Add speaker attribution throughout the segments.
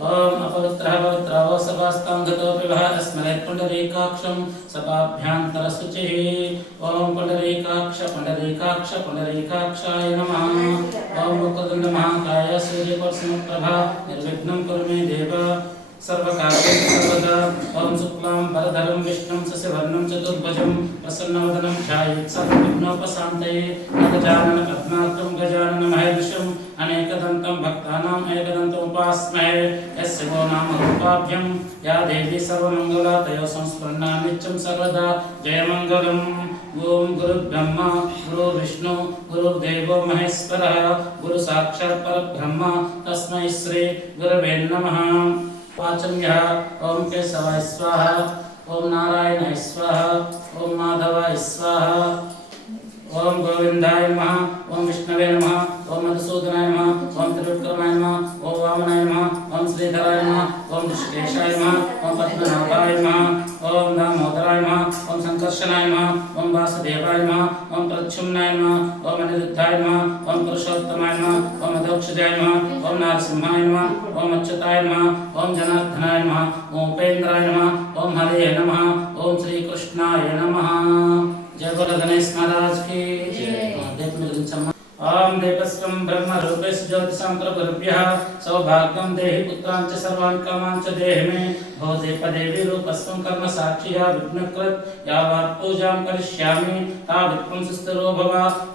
Speaker 1: ॐ अपवित्रः पवित्रः सर्वास्तां गतोऽपि वः स्मरेत् पुण्डरीकाक्षं सपाभ्यान्तरशुचिः ॐ पुण्डरीकाक्ष पुण्डरीकाक्ष पुण्डरीकाक्षाय नमः ॐ मुकुन्दमहाकाय सूर्यकोटसमप्रभा निर्विघ्नं कुरु मे देव सर्वकार्येषु सर्वदा ॐ शुक्लां वरधरं विष्णुं शशिवर्णं चतुर्भुजं प्रसन्नवदनं ध्यायेत् सर्वविघ्नोपशान्तये गजानन पद्मार्कं गजाननमहर्निशम् अनेकदन्तं भक्तानाम् एकदन्तमुपास्महे यस्य वो नाम रूपाभ्यं या देवी सर्वमङ्गला तयो संस्मरणा नित्यं सर्वदा जयमङ्गलम् ॐ गुरुर्ब्रह्मा गुरुर्विष्णु गुरुर्देवो महेश्वरः गुरुसाक्षात् परब्रह्म तस्मै श्री गुरवे नमः वाचम्यः ॐ केशवाय स्वाहा ॐ नारायणाय स्वाहा ॐ माधवाय स्वाहा ओम गोविंदाय नमः ओम विष्णवे नमः ओम मधुसूदनाय नमः ओम त्रिविक्रमाय नमः ओम वामनाय नमः ओम श्रीधराय नमः ओम ऋषिकेशाय नमः ओम पद्मनाभाय नमः ओम दामोदराय नमः ओम संकर्षणाय नमः ओम वासुदेवाय नमः ओम प्रद्युम्नाय नमः ओम अनिरुद्धाय नमः ओम पुरुषोत्तमाय नमः ओम अधोक्षजाय नमः ओम नारसिंहाय नमः ओम अच्युताय नमः ओम जनार्दनाय नमः ओम उपेन्द्राय नमः ओम हरे नमः ओम श्री कृष्णाय नमः। जय बोलो गणेश महाराज ब्रह्म रूपेश ज्योतिषां प्रभुभ्यः सौभाग्यं देहि पुत्रान् च सर्वान् कामान् च देहि मे भवते पदेवी रूपस्वं कर्म साक्षिः विघ्नकृत् यावत् पूजां करिष्यामि तावत् पुंसस्थिरो भव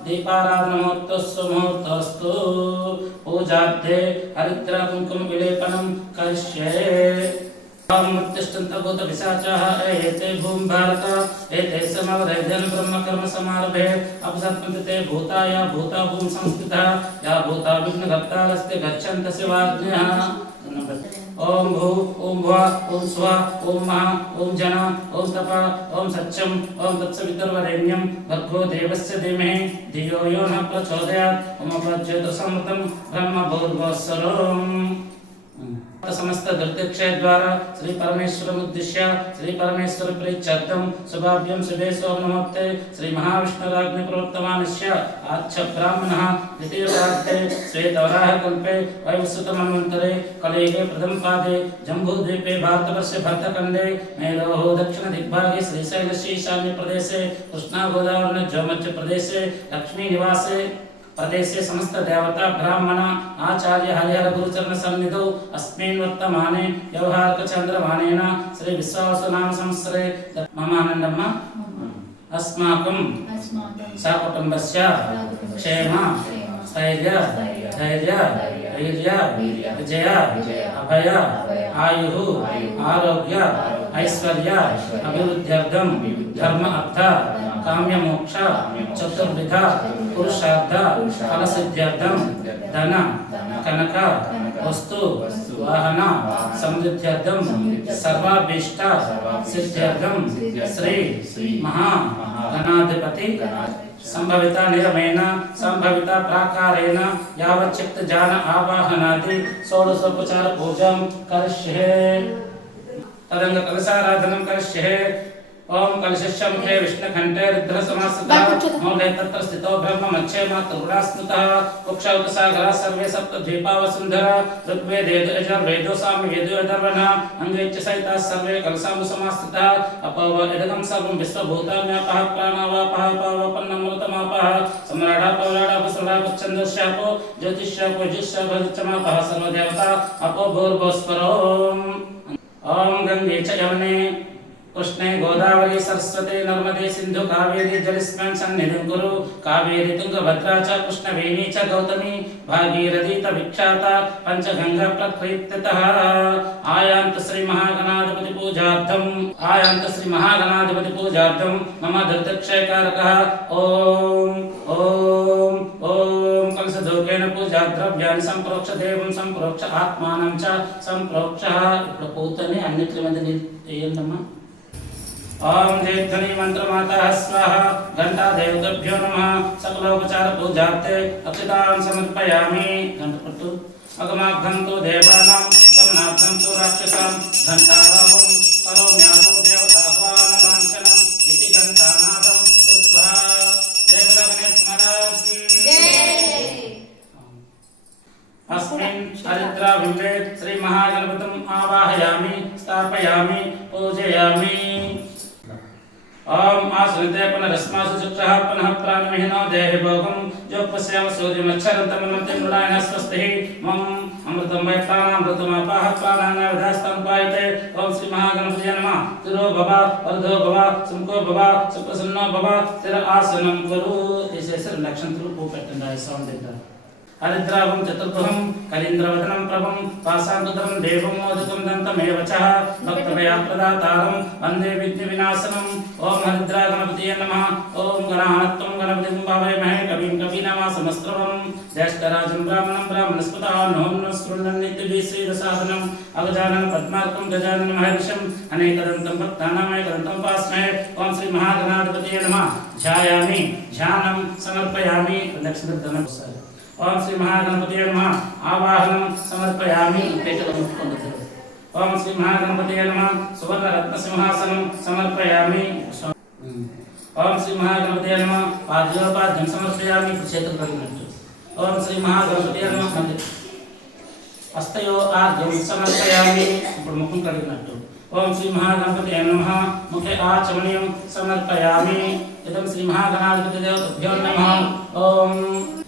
Speaker 1: दीपाराधनमोत्तस्व मुहूर्तस्तु पूजाध्ये हरिद्रा कुङ्कुम विलेपनं करिष्ये उत्तिष्ठन्तभूत पिशाचाः एते भूमि भारत एते समवदैर्जन ब्रह्म कर्म समारभे अपसत्पन्ति ते भूता या भूता भूमि संस्थिता, या भूता विघ्नकर्तारस्ते गच्छन्त शिवाज्ञः ओम भू ओम भुव ओम स्व ओम महा ओम जन ओम तप ओम सत्यम ओम तत्सवितुर्वरेण्यं भर्गो देवस्य धीमहि, धियो यो न प्रचोदयात् ओम प्रज्योतिषमृतं ब्रह्म भूर्भुवस्वरम् समस्त दुर्दक्षय द्वारा श्री परमेश्वर उद्देश्य, श्री परमेश्वर प्रीत्यर्थम शुभाभ्यम शुभे सोमनमोक्ते श्री महाविष्णुराज्ञ प्रवर्तमानस्य आच्छ ब्राह्मणः द्वितीयपादे श्वेतवराह कल्पे वैवस्वतमन्वन्तरे कलियुगे प्रथम पादे, जम्बूद्वीपे भारतवर्षे भरतखण्डे मेरोः दक्षिणदिग्भागे श्रीशैलस्य ईशान्यप्रदेशे कृष्णागोदावरी जोमध्यप्रदेशे लक्ष्मीनिवासे प्रदेशे समस्त देवता ब्राह्मण आचार्य हरिहर गुरुचरण सन्निधौ अस्मिन् वर्तमाने व्यवहारक चन्द्रमानेन श्री विश्वासु नाम संवत्सरे मम आनन्दम्म अस्माकं सकुटुम्बस्य क्षेम स्थैर्य धैर्य वीर्य विजय अभय आयुः आरोग्य ऐश्वर्य अभिवृद्ध्यर्थं धर्म अर्थ काम्य मोक्ष, चतुर्विध, पुरुषार्थ, फलसिद्ध्यर्थं, धन, कनक, वस्तु, वाहन, समृद्ध्यर्थं, सर्वाभीष्ट, सिद्ध्यर्थं श्री महा गणाधिपति संभविता निरमेन, संभविता प्राकारेण यावच्चित्त जान आवाहनादि षोडशोपचार पूजां करिष्ये। तदंग कलशाराधनं करिष्ये। ओम कलशस्य मुखे विष्णुखण्डे रुद्रसमास्थितः मौले तत्र स्थितो ब्रह्म मध्ये मातुरुणा स्मृतः कुक्षौतसागरः सर्वे सप्त द्वीपावसुन्धरा ऋग्वेदे यजुर्वेदो सामवेदो यदर्वणः अङ्गे च सहिताः सर्वे कलशामु समास्थिताः अपव इदगं सर्वं विश्वभूतान्यापः प्राणावापः पावपन्नमृतमापः सम्राडा पौराडा वसुरा पच्छन्दस्यापो ज्योतिष्यापो ज्युष्यापः सर्वदेवता अपो भूर्भुवस्वरोम् ॐ गङ्गे च यवने उष्णे गोदावरी सरस्वती नर्मदे सिंधु कावेरी जलस्मिन् सन्निधिं कुरु कावेरी तुङ्गभद्रा च कृष्णवेणी च गौतमी भागीरथी तविख्याता पञ्चगङ्गा प्रक्षीप्ततः आयान्त श्रीमहागणाधिपति पूजार्थम् आयान्त श्रीमहागणाधिपति पूजार्थं मम दुर्दक्षयकारकः ॐ ॐ ॐ कलशधूकेन పూజాద్రవ్యాన్ని సంప్రోక్ష దేవం సంప్రోక్ష ఆత్మానం చ సంప్రోక్ష ఇప్పుడు పూతని అన్నిటి మీద ఏంటమ్మా ओम देवधनी मंत्र माता स्वाहा घंटा देवताभ्यो नमः सकलोपचार पूजाते अक्षतां समर्पयामि घंटपट्टु अगमाघंतो देवानां गमनार्थं तु राक्षसां घंटारावं करोम्याहो देवताह्वानलाञ्छनम् इति घंटानादं कृत्वा जय बोलो गणेश महाराज की अस्मिन् हरिद्रा बिम्बे श्रीमहागणपतिम् आवाहयामि स्थापयामि पूजयामि ओम आ हृदय पुनः रश्मासु चक्षः पुनः प्राणविहीनो देहि भोगं। जो पश्याम सूर्यमक्षरन्तं मन्ते मृडायन स्वस्तिः। मम अमृतं वैतानां ऋतुमापाः प्राणानां विधास्तं पायते। ॐ श्री महागणपतये नमः। तिरो भव, अर्धो भव, सुमको भव, सुप्रसन्नो भव। स्थिर आसनं कुरु। इसे सर लक्षण रूप पेटंडाय सौंदर्य హరిద్రావం చతుర్భుజం కరీంద్రవదనం ప్రభం పాశాంకుతం దేవం మోదకం దంతమేవ చ. భక్తమయా ప్రదాతారం వందే విఘ్న వినాశనం. ఓం హరిద్రా గణపతి నమ. ఓం గణాత్వం గణపతిం భావయమహే కవిం కవీనామాసమస్త్రవం. జ్యేష్ఠరాజం బ్రాహ్మణం బ్రాహ్మణస్పతాన్నోం శృణ్వన్నిత్యభిశ్రీద సాధనం అగజానన పద్మార్కం గజానన మహర్షం. అనేకదంతం భక్తానామేకదంతం పాస్మహే ఓం శ్రీ మహాగణాధిపతి నమ. ధ్యాయామి ధ్యానం సమర్పయామి. లక్ష్మీధనం ఓం శ్రీ మహాగణపతి నమ ఆవాహనం సమర్పయామి పేటలో ముట్టుకుంటుంది ఓం శ్రీ మహాగణపతి నమ సువర్ణ రత్న సింహాసనం సమర్పయామి ఓం శ్రీ మహాగణపతి నమ పాద్యోపాద్యం సమర్పయామి ఇప్పుడు చేతులు కడిగినట్టు ఓం శ్రీ మహాగణపతి నమ మళ్ళీ హస్తయో ఆద్యం సమర్పయామి ఇప్పుడు ముఖం కడిగినట్టు ఓం శ్రీ మహాగణపతి నమ ముఖే ఆచమనీయం సమర్పయామి ఇదం శ్రీ మహాగణాధిపతి దేవతభ్యో నమ ఓం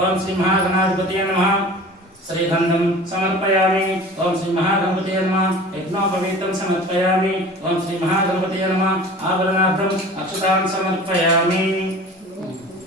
Speaker 1: ఓం సింహాసనాధిపతే మహాగణాధిపతి నమ. శ్రీగంధం సమర్పయామి. ఓం శ్రీ మహాగణపతే నమ. యజ్ఞోపవీతం సమర్పయామి. ఓం శ్రీ మహాగణపతే నమ. ఆభరణార్థం అక్షతాన్ సమర్పయామి.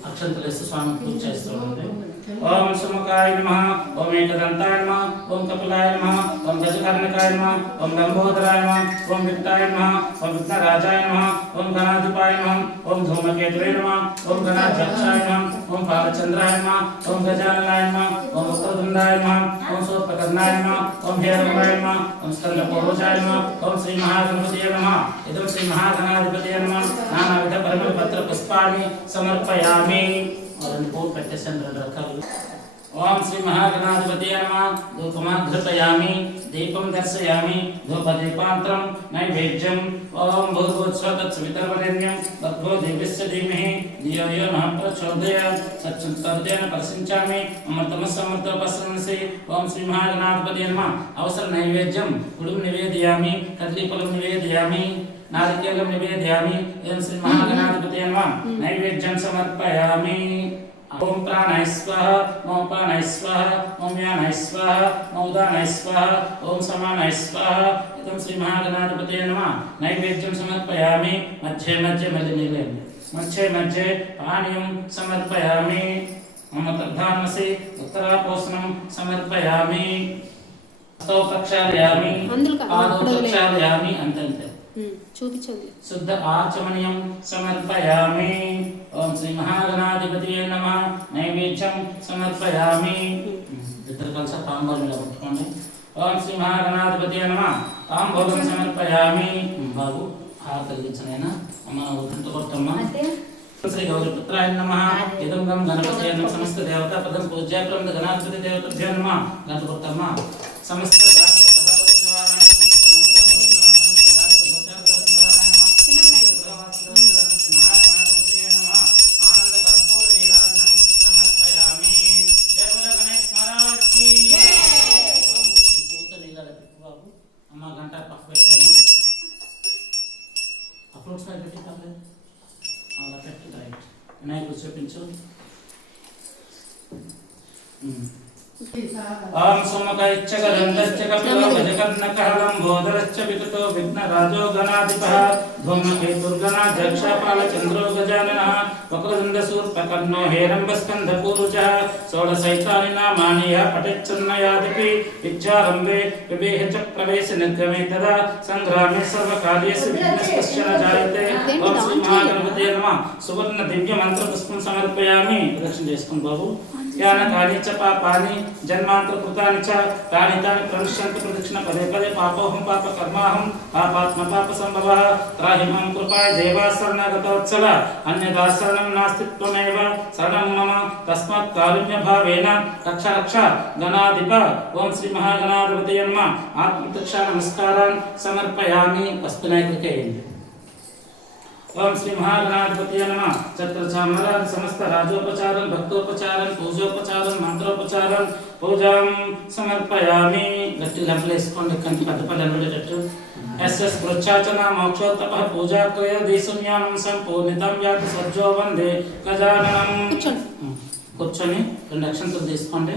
Speaker 1: అక్షంతలు స్వామి పూజ చేస్తూ ఉంది ओम समकाय नमः ओम एकदंताय नमः ओम कपिलाय नमः ओम गजकर्णकाय नमः ओम लंबोदराय नमः ओम वित्ताय नमः ओम वित्तराजाय नमः ओम गणाधिपाय नमः ओम धूमकेतवे नमः ओम गणाध्यक्षाय नमः ओम बालचंद्राय नमः ओम गजाननाय नमः ओम वक्रतुंडाय नमः ओम सोपकर्णाय नमः ओम हेरंगाय नमः ओम स्कंदपोरोजाय नमः ओम श्री महागणपतये नमः इदं श्री महागणाधिपतये नमः नानाविध परमल पत्र पुष्पाणि समर्पयामि Ale nebo pojďte sem, rada, kávu. ओम श्री महागणाधिपति धूपमाघृतयामि दीपं दर्शयामि धूपदीपान्तरं नैवेद्यम् ॐ भूर्भुत्स्व तत्सवितर्वरेण्यं भद्भो देवस्य धीमहि धियो यो नः प्रचोदयात् सच्चन्तोदयेन प्रसिञ्चामि अमृतमस्समृतोपसंसि ॐ श्री महागणाधिपति नमः अवसर नैवेद्यं कुडुं निवेदयामि कदलीफलं निवेदयामि नारिकेलं निवेदयामि। एवं श्री महागणाधिपति नमः हम्म, हम्म। नैवेद्यं समर्पयामि। ఓం ప్రాణాయ స్వాహ ఓం ప్రాణాయ స్వాహ ఓం వ్యానాయ స్వాహ ఓం ఉదానాయ స్వాహ ఓం సమానాయ స్వాహ. ఇదం శ్రీ మహాగణాధిపతి నమ. నైవేద్యం సమర్పయామి. మధ్య మధ్య మధ్య నీళ్ళండి మధ్య మధ్య పానీయం సమర్పయామి. మమ తద్ధానసి ఉత్తరాపోసనం సమర్పయామి. హస్తో ప్రక్షాళయామి. పాదో. ప్రక్షాళయామి అంతంతే.
Speaker 2: చూపించండి.
Speaker 1: శుద్ధ ఆచమనీయం సమర్పయామి. ఓం శ్రీ మహాగణాధిపతి నమ. నైవేద్యం సమర్పయామి. ఇద్దరు కలిసి తాంబూలం ఇలా పట్టుకోండి. ఓం శ్రీ మహాగణాధిపతి నమ. తాంబూలం సమర్పయామి. బాబు హార కలిగించనైనా అమ్మ ఉదంత కొట్టమ్మా. శ్రీ గౌరీపుత్రాయ నమ. ఇదం గం గణపతి నమ. సమస్త దేవతా పదం గణాధిపతి దేవతభ్యో నమ. కొట్టమ్మా. సమస్త వినాయకుడు చూపించు. ఆం సోమకాయచ్చ గంధశ్చ కపిలో గజకర్ణకహలం భోదరశ్చ వికటో విఘ్నరాజో గణాధిప ధూమకేతుర్గణాధ్యక్షపాల చంద్రో గజాననః वक्रदुण्डसूर्पकर्णो हेरम्बस्कन्धपूरुच षोडशैतानि नामानि यः पठिच्छन्नयादपि इच्छारम्भे विवेह च प्रवेशनिर्गमे तदा सङ्ग्रामे सर्वकार्येषु विघ्नस्पश्चन जायते ॐ श्रीमहागणपते नमः सुवर्णदिव्यमन्त्रपुष्पं समर्पयामि प्रदक्षिण చేసుకుని బాబు యాన చ పాపాని జన్మాంతర చ తాని తాని ప్రవిశ్యంతి ప్రదక్షిణ పదే పదే పాపోహం పాప కర్మాహం పాపాత్మ పాప సంభవ త్రాహి మాం కృపాయ దేవా శరణగతవత్సల అన్యదా శరణం నాస్తి శరణం మమ తస్మాత్ కారుణ్య భావేన రక్ష రక్ష గణాధిప. ఓం శ్రీ మహాగణాధిపతి నమ. ఆత్మతక్ష నమస్కారాన్ సమర్పయామి. వస్తునాయకుడికే ఓం మహాగణాధిపతి నమ. చత్ర చామరాజ సమస్త రాజోపచారం భక్తోపచారం పూజోపచారం మంత్రోపచారం పూజాం సమర్పయామి. గట్టి గంటలు వేసుకోండి కంటి పెద్ద పల్లె పడేటట్టు ఎస్ఎస్ పృచ్ఛాచన మోక్షోత్తప పూజా క్రియ దేశున్యానం సంపూర్ణితం యాతి సజ్జో వందే
Speaker 2: కూర్చోండి.
Speaker 1: కూర్చొని రెండు అక్షంతలు తీసుకోండి.